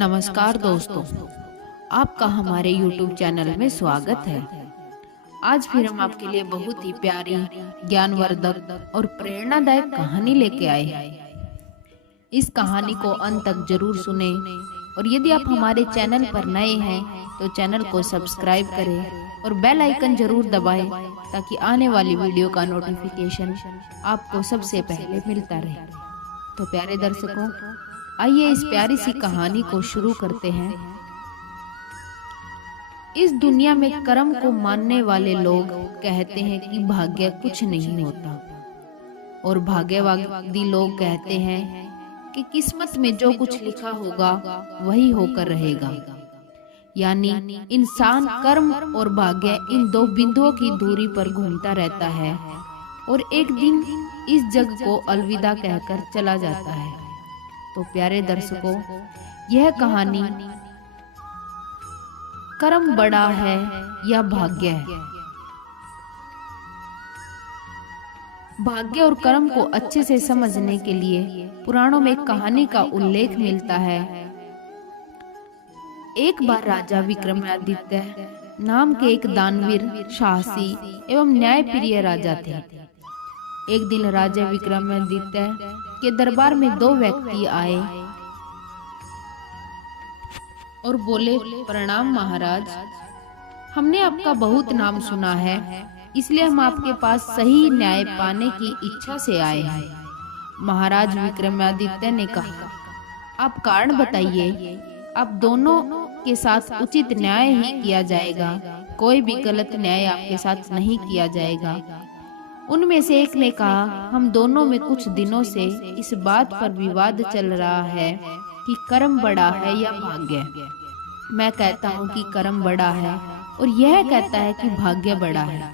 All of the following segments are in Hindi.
नमस्कार दोस्तों, आपका हमारे YouTube चैनल में स्वागत है। आज फिर हम आपके लिए बहुत ही प्यारी, ज्ञानवर्धक और प्रेरणादायक कहानी लेके आए हैं। इस कहानी को अंत तक जरूर सुने और यदि आप हमारे चैनल पर नए हैं तो चैनल को सब्सक्राइब करें और बेल आइकन जरूर दबाएं ताकि आने वाली वीडियो का नोटिफिकेशन आपको सबसे पहले मिलता रहे। तो प्यारे दर्शकों, आइए इस प्यारी सी कहानी को शुरू करते हैं। इस दुनिया में कर्म को मानने वाले लोग कहते हैं कि भाग्य कुछ नहीं होता और भाग्यवादी लोग कहते हैं कि किस्मत में जो कुछ लिखा होगा वही होकर रहेगा। यानी इंसान कर्म और भाग्य इन दो बिंदुओं की दूरी पर घूमता रहता है और एक दिन इस जग को अलविदा कहकर चला जाता है। तो प्यारे दर्शकों, यह कहानी कर्म बड़ा है या भाग्य है। भाग्य और कर्म को अच्छे से समझने के लिए पुराणों में एक कहानी का उल्लेख मिलता है। एक बार राजा विक्रमादित्य नाम के एक दानवीर, साहसी एवं न्यायप्रिय राजा थे। एक दिन राजा विक्रमादित्य के दरबार में दो व्यक्ति आए और बोले, प्रणाम महाराज, हमने आपका बहुत नाम सुना है, इसलिए हम आपके पास सही न्याय पाने की इच्छा से आए हैं। महाराज विक्रमादित्य ने कहा, आप कारण बताइए, आप दोनों के साथ उचित न्याय ही किया जाएगा, कोई भी गलत न्याय आपके साथ नहीं किया जाएगा। उनमें से एक ने कहा, हम दोनों में कुछ दिनों से इस बात पर विवाद चल रहा है कि कर्म बड़ा है या भाग्य। मैं कहता हूँ कि कर्म बड़ा है और यह कहता है कि भाग्य बड़ा है।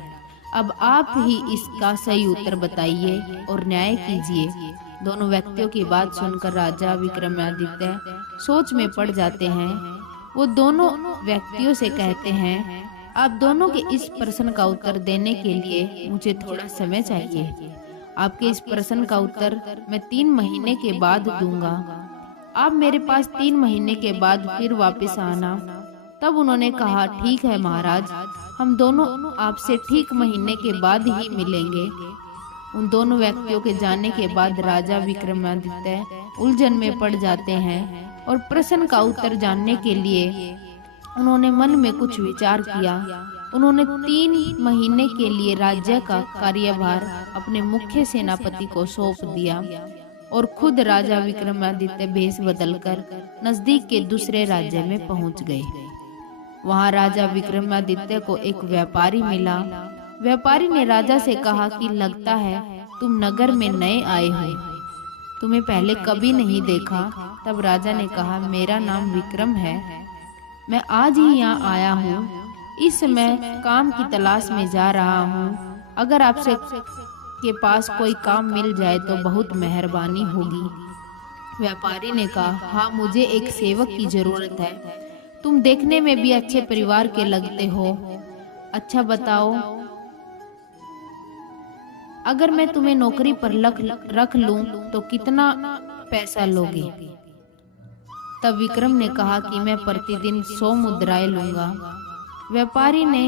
अब आप ही इसका सही उत्तर बताइए और न्याय कीजिए। दोनों व्यक्तियों की बात सुनकर राजा विक्रमादित्य सोच में पड़ जाते हैं। वो दोनों व्यक्तियों से कहते हैं, आप दोनों के इस प्रश्न का उत्तर देने के लिए मुझे थोड़ा समय चाहिए। आपके इस प्रश्न का उत्तर मैं 3 महीने के बाद दूंगा। आप मेरे पास 3 महीने के बाद फिर वापस आना। तब उन्होंने कहा, ठीक है महाराज, हम दोनों आपसे ठीक महीने के बाद ही मिलेंगे। उन दोनों व्यक्तियों के जाने के बाद राजा विक्रमादित्य उलझन में पड़ जाते हैं और प्रश्न का उत्तर जानने के लिए उन्होंने मन में कुछ विचार किया। उन्होंने 3 महीने के लिए राज्य का कार्यभार अपने मुख्य सेनापति को सौंप दिया और खुद राजा विक्रमादित्य भेष बदलकर नजदीक के दूसरे राज्य में पहुंच गए। वहां राजा विक्रमादित्य को एक व्यापारी मिला। व्यापारी ने राजा से कहा कि लगता है तुम नगर में नए आए हो, तुम्हें पहले कभी नहीं देखा। तब राजा ने कहा, मेरा नाम विक्रम है, मैं आज ही यहाँ आया हूँ। इस समय काम की तलाश में जा रहा हूँ। अगर आपसे के पास कोई काम मिल जाए तो बहुत मेहरबानी होगी। व्यापारी ने कहा, हाँ, मुझे एक सेवक की जरूरत है। तुम देखने में भी अच्छे परिवार के लगते हो। अच्छा बताओ, अगर मैं तुम्हें नौकरी पर रख लूं तो कितना पैसा लोगे? तब विक्रम ने कहा कि मैं प्रतिदिन 100 मुद्राएं लूंगा। व्यापारी ने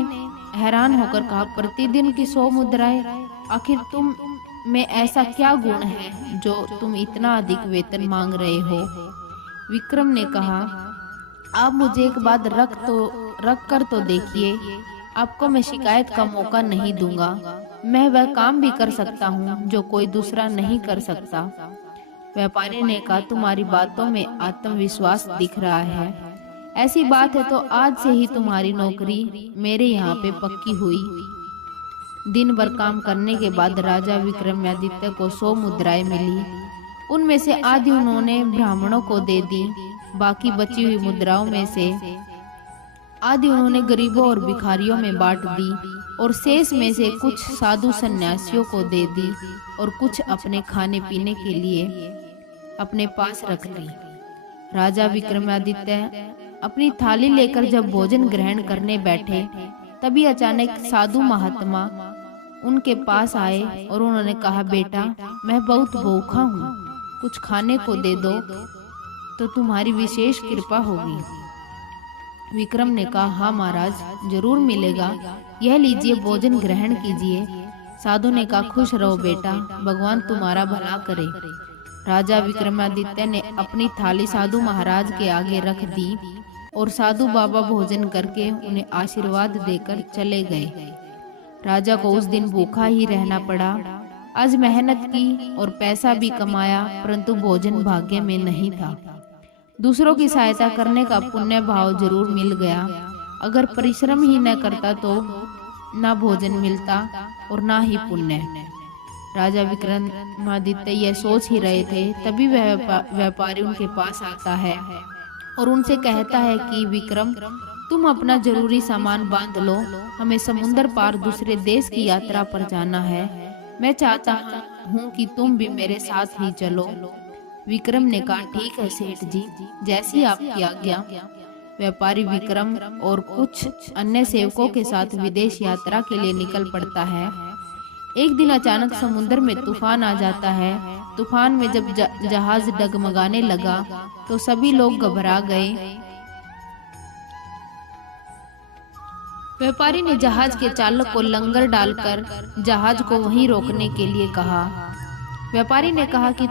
हैरान होकर कहा, प्रतिदिन की 100 मुद्राएं? आखिर तुम में ऐसा क्या गुण है जो तुम इतना अधिक वेतन मांग रहे हो? विक्रम ने कहा, आप मुझे एक बात रख कर तो देखिए, आपको मैं शिकायत का मौका नहीं दूंगा। मैं वह काम भी कर सकता हूँ जो कोई दूसरा नहीं कर सकता। व्यापारी ने कहा, तुम्हारी बातों में आत्मविश्वास दिख रहा है। ऐसी बात है तो आज से ही तुम्हारी नौकरी मेरे यहाँ पे पक्की हुई। दिन भर काम करने के बाद राजा विक्रमादित्य को 100 मुद्राएं मिली। उनमें से आधी उन्होंने ब्राह्मणों को दे दी। बाकी बची हुई मुद्राओं में से आधी उन्होंने गरीबों और भिखारियों में बांट दी और शेष में से कुछ साधु सन्यासियों को दे दी और कुछ अपने खाने पीने के लिए अपने पास रख ली। राजा विक्रमादित्य अपनी थाली लेकर जब भोजन ग्रहण करने बैठे, तभी अचानक साधु महात्मा उनके पास आए और उन्होंने कहा, बेटा, मैं बहुत भूखा हूँ, कुछ खाने को दे दो। तो तुम्हारी विशेष कृपा होगी। विक्रम ने कहा, हाँ महाराज, जरूर मिलेगा। यह लीजिए, भोजन ग्रहण कीजिए। साधु ने कहा, खुश रहो बेटा, भगवान तुम्हारा भला करे। राजा विक्रमादित्य ने अपनी थाली साधु महाराज के आगे रख दी और साधु बाबा भोजन करके उन्हें आशीर्वाद देकर चले गए। राजा को उस दिन भूखा ही रहना पड़ा। आज मेहनत की और पैसा भी कमाया, परंतु भोजन भाग्य में नहीं था। दूसरों की सहायता करने का पुण्य भाव जरूर मिल गया। अगर परिश्रम ही न करता तो ना भोजन मिलता और ना ही पुण्य। राजा विक्रमादित्य यह सोच ही रहे थे, तभी वह व्यापारी उनके पास आता है और उनसे कहता है कि विक्रम, तुम अपना जरूरी सामान बांध लो, हमें समुद्र पार दूसरे देश की यात्रा पर जाना है। मैं चाहता हूँ कि तुम भी मेरे साथ ही चलो। विक्रम ने कहा, ठीक है सेठ जी, जैसी आपकी आज्ञा। व्यापारी विक्रम और कुछ अन्य सेवकों के साथ विदेश यात्रा के लिए निकल पड़ता है। एक दिन अचानक समुद्र में तूफान आ जाता है। तूफान में जब जहाज डगमगाने लगा तो सभी लोग घबरा गए। व्यापारी ने जहाज के चालक को लंगर डालकर जहाज को वहीं रोकने के लिए कहा। व्यापारी ने कहा कि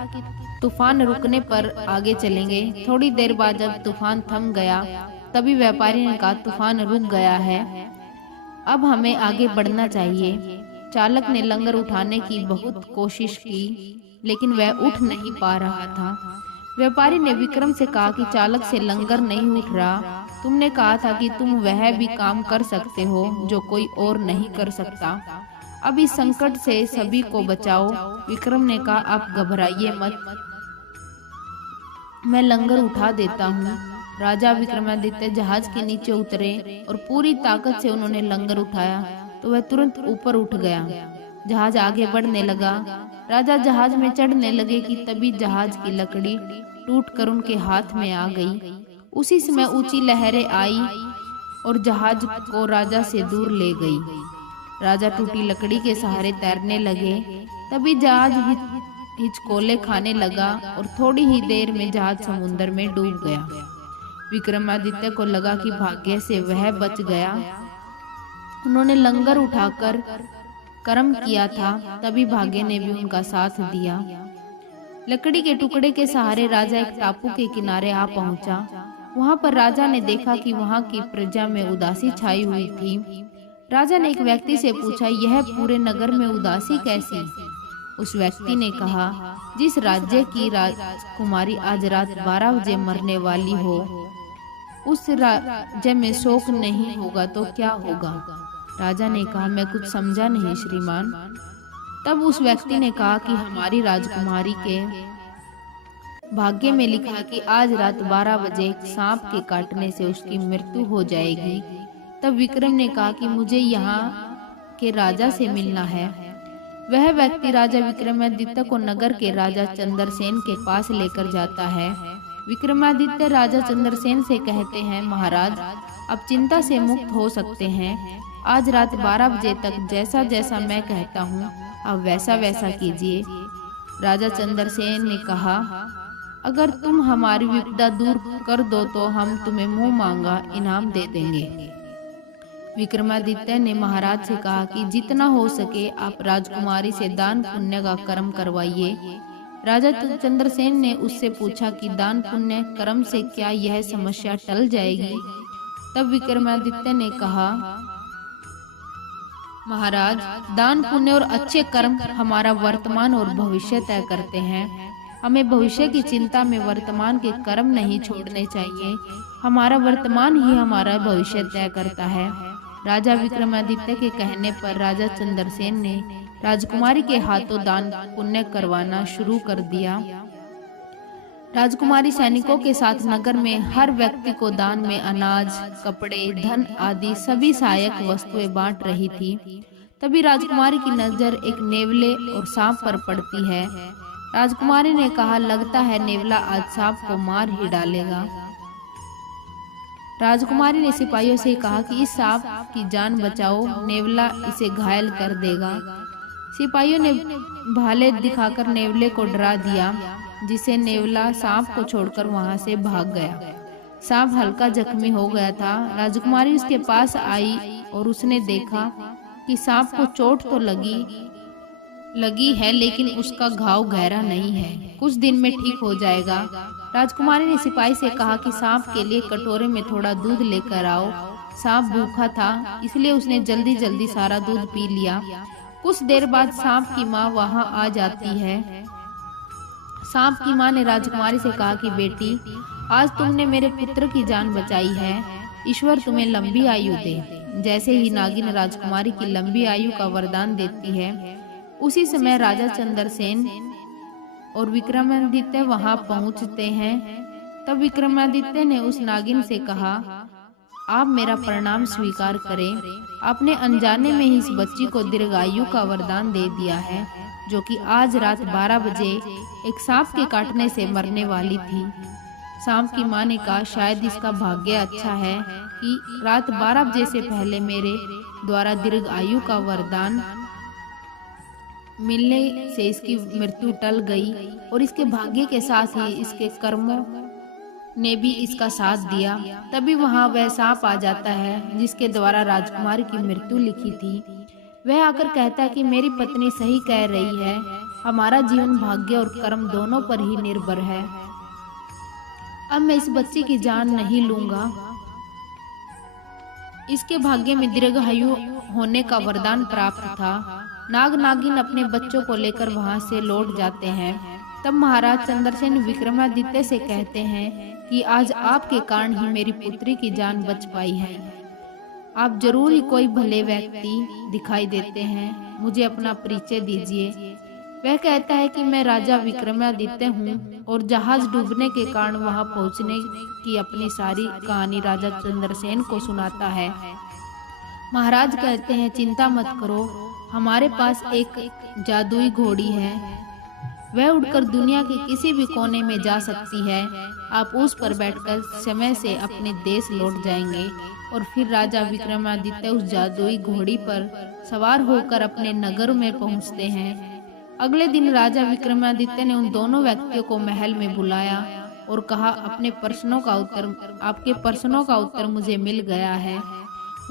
तूफान रुकने पर आगे चलेंगे। थोड़ी देर बाद जब तूफान थम गया, तभी व्यापारी ने कहा, तूफान रुक गया है, अब हमें आगे बढ़ना चाहिए। चालक ने लंगर उठाने की बहुत कोशिश की, लेकिन वह उठ नहीं पा रहा था। व्यापारी ने विक्रम से कहा कि चालक से लंगर नहीं उठ रहा। तुमने कहा था कि तुम वह भी काम कर सकते हो जो कोई और नहीं कर सकता। अब इस संकट से सभी को बचाओ। विक्रम ने कहा, आप घबराइए मत, मैं लंगर उठा देता हूँ। राजा विक्रमादित्य जहाज के नीचे उतरे और पूरी ताकत से उन्होंने लंगर उठाया तो वह तुरंत ऊपर उठ गया। जहाज आगे बढ़ने लगा। राजा जहाज में चढ़ने लगे कि तभी जहाज की लकड़ी टूटकर उनके हाथ में आ गई। उसी समय ऊंची लहरें आई और जहाज को राजा से दूर ले गई। राजा टूटी लकड़ी के सहारे तैरने लगे। तभी जहाज हिचकोले खाने लगा और थोड़ी ही देर में जहाज समुद्र में डूब गया। विक्रमादित्य को लगा कि भाग्य से वह बच गया। उन्होंने लंगर उठाकर कर्म किया था, तभी भाग्य ने भी उनका साथ दिया। लकड़ी के टुकड़े के सहारे राजा एक टापू के किनारे आ पहुंचा। वहां पर राजा ने देखा कि वहां की प्रजा में उदासी छाई हुई थी। राजा ने एक व्यक्ति से पूछा, यह पूरे नगर में उदासी कैसी? उस व्यक्ति ने कहा, जिस राज्य की राजकुमारी आज रात 12 बजे मरने वाली हो, उस राज्य में शोक नहीं होगा तो क्या होगा? राजा ने कहा, मैं कुछ समझा नहीं श्रीमान। तब उस व्यक्ति ने कहा कि हमारी राजकुमारी के भाग्य में लिखा कि आज रात 12 बजे सांप के काटने से उसकी मृत्यु हो जाएगी। तब विक्रम ने कहा कि मुझे यहाँ के राजा से मिलना है। वह व्यक्ति राजा विक्रमादित्य को नगर के राजा चंद्रसेन के पास लेकर जाता है। विक्रमादित्य राजा चंद्रसेन से कहते हैं, महाराज अब चिंता से मुक्त हो सकते हैं। आज रात 12 बजे तक जैसा जैसा मैं कहता हूँ अब वैसा वैसा कीजिए। राजा चंद्रसेन ने कहा, अगर तुम हमारी विपदा दूर कर दो तो हम तुम्हें मुंह मांगा इनाम दे देंगे। विक्रमादित्य ने महाराज से कहा कि जितना हो सके आप राजकुमारी से दान पुण्य का कर्म करवाइए। राजा चंद्रसेन ने उससे पूछा कि दान पुण्य कर्म से क्या यह समस्या टल जाएगी? तब विक्रमादित्य ने कहा, महाराज दान पुण्य और अच्छे कर्म हमारा वर्तमान और भविष्य तय करते हैं। हमें भविष्य की चिंता में वर्तमान के कर्म नहीं छोड़ने चाहिए। हमारा वर्तमान ही हमारा भविष्य तय करता है। राजा विक्रमादित्य के कहने पर राजा चंद्रसेन ने राजकुमारी के हाथों दान पुण्य करवाना शुरू कर दिया। राजकुमारी सैनिकों के साथ नगर में हर व्यक्ति को दान में अनाज, कपड़े, धन आदि सभी सहायक वस्तुएं बांट रही थी। तभी राजकुमारी की नजर एक नेवले और सांप पर पड़ती है। राजकुमारी ने कहा, लगता है नेवला आज सांप को मार ही डालेगा। राजकुमारी ने सिपाहियों से कहा कि इस सांप की जान बचाओ, नेवला इसे घायल कर देगा। सिपाहियों ने भाले दिखाकर नेवले को डरा दिया। जिससे नेवला सांप को छोड़कर वहां से भाग गया। सांप हल्का जख्मी हो गया था। राजकुमारी उसके पास आई और उसने देखा कि सांप को चोट तो लगी है, लेकिन उसका घाव गहरा नहीं है, कुछ दिन में ठीक हो जाएगा। राजकुमारी ने सिपाही से कहा कि सांप के लिए कटोरे में थोड़ा दूध लेकर आओ। सांप भूखा था, इसलिए उसने जल्दी जल्दी सारा दूध पी लिया। कुछ देर बाद सांप की माँ वहां आ जाती है। सांप की माँ ने राजकुमारी से कहा कि बेटी, आज तुमने मेरे पुत्र की जान बचाई है, ईश्वर तुम्हें लंबी आयु दे। जैसे ही नागिन राजकुमारी की लंबी आयु का वरदान देती है, उसी समय राजा चंद्रसेन और विक्रमादित्य वहां पहुंचते हैं। तब विक्रमादित्य ने उस नागिन से कहा, आप मेरा प्रणाम स्वीकार करें, आपने अनजाने में ही इस बच्ची को दीर्घायु का वरदान दे दिया है, जो कि आज रात 12 बजे एक सांप के काटने से मरने वाली थी। सांप की माँ ने कहा, शायद इसका भाग्य अच्छा है कि रात 12 बजे से पहले मेरे द्वारा दीर्घ आयु का वरदान मिलने से इसकी मृत्यु टल गई, और इसके भाग्य के साथ ही इसके कर्मों ने भी इसका साथ दिया। तभी वहां वह सांप आ जाता है जिसके द्वारा राजकुमारी की मृत्यु लिखी थी। वह आकर कहता है कि मेरी पत्नी सही कह रही है, हमारा जीवन भाग्य और कर्म दोनों पर ही निर्भर है। अब मैं इस बच्ची की जान नहीं लूंगा। इसके भाग्य में दीर्घायु होने का वरदान प्राप्त था। नाग नागिन अपने बच्चों को लेकर वहां से लौट जाते हैं। तब महाराज चंद्रसेन विक्रमादित्य से कहते हैं कि आज आपके कारण ही मेरी पुत्री की जान बच पाई है। आप जरूर ही कोई भले व्यक्ति दिखाई देते हैं, मुझे अपना परिचय दीजिए। वह कहता है कि मैं राजा विक्रमादित्य हूँ और जहाज डूबने के कारण वहां पहुंचने की अपनी सारी कहानी राजा चंद्रसेन को सुनाता है। महाराज कहते हैं, चिंता मत करो, हमारे पास एक जादुई घोड़ी है, वह उड़कर दुनिया के किसी भी कोने में जा सकती है। आप उस पर बैठकर समय से अपने देश लौट जाएंगे। और फिर राजा विक्रमादित्य उस जादुई घोड़ी पर सवार होकर अपने नगर में पहुंचते हैं। अगले दिन राजा विक्रमादित्य ने उन दोनों व्यक्तियों को महल में बुलाया और कहा, आपके प्रश्नों का उत्तर मुझे मिल गया है।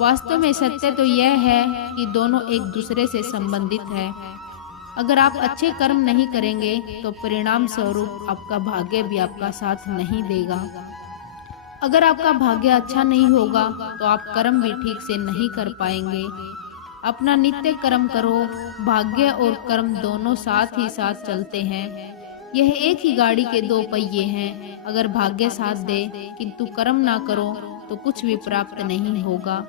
वास्तव में सत्य तो यह है कि दोनों एक दूसरे से संबंधित है। अगर आप अच्छे कर्म नहीं करेंगे तो परिणाम स्वरूप आपका भाग्य भी आपका साथ नहीं देगा। अगर आपका भाग्य अच्छा नहीं होगा तो आप कर्म भी ठीक से नहीं कर पाएंगे। अपना नित्य कर्म करो, भाग्य और कर्म दोनों साथ ही साथ चलते हैं। यह एक ही गाड़ी के दो पहिए हैं। अगर भाग्य साथ दे किंतु कर्म ना करो तो कुछ भी प्राप्त नहीं होगा।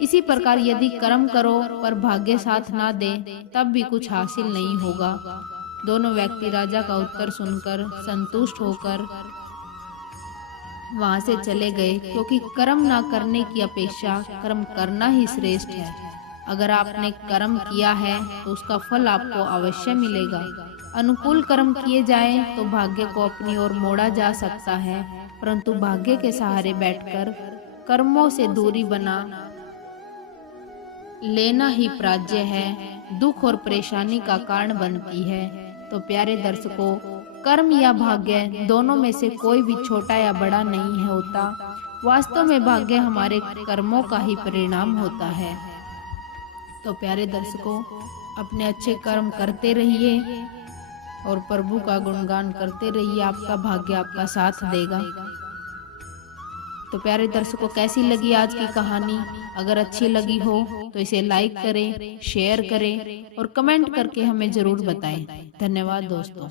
इसी प्रकार यदि कर्म करो पर भाग्य साथ ना दे तब भी कुछ हासिल नहीं होगा। दोनों व्यक्ति राजा का उत्तर सुनकर संतुष्ट होकर वहां से चले गए, क्योंकि कर्म ना करने की अपेक्षा कर्म करना ही श्रेष्ठ है। अगर आपने कर्म किया है तो उसका फल आपको अवश्य मिलेगा। अनुकूल कर्म किए जाएं तो भाग्य को अपनी ओर मोड़ा जा सकता है, परंतु भाग्य के सहारे बैठकर कर्मों से दूरी बना लेना ही प्राज्य है, दुख और परेशानी का कारण बनती है। तो प्यारे दर्शकों, कर्म या भाग्य दोनों में से कोई भी छोटा या बड़ा नहीं होता। वास्तव में भाग्य हमारे कर्मों का ही परिणाम होता है। तो प्यारे दर्शकों, अपने अच्छे कर्म करते रहिए और प्रभु का गुणगान करते रहिए, आपका भाग्य आपका साथ देगा। तो प्यारे दर्शकों, कैसी लगी आज की कहानी? अगर अच्छी लगी हो तो इसे लाइक करें, शेयर करें और कमेंट करके हमें जरूर बताएं। धन्यवाद दोस्तों।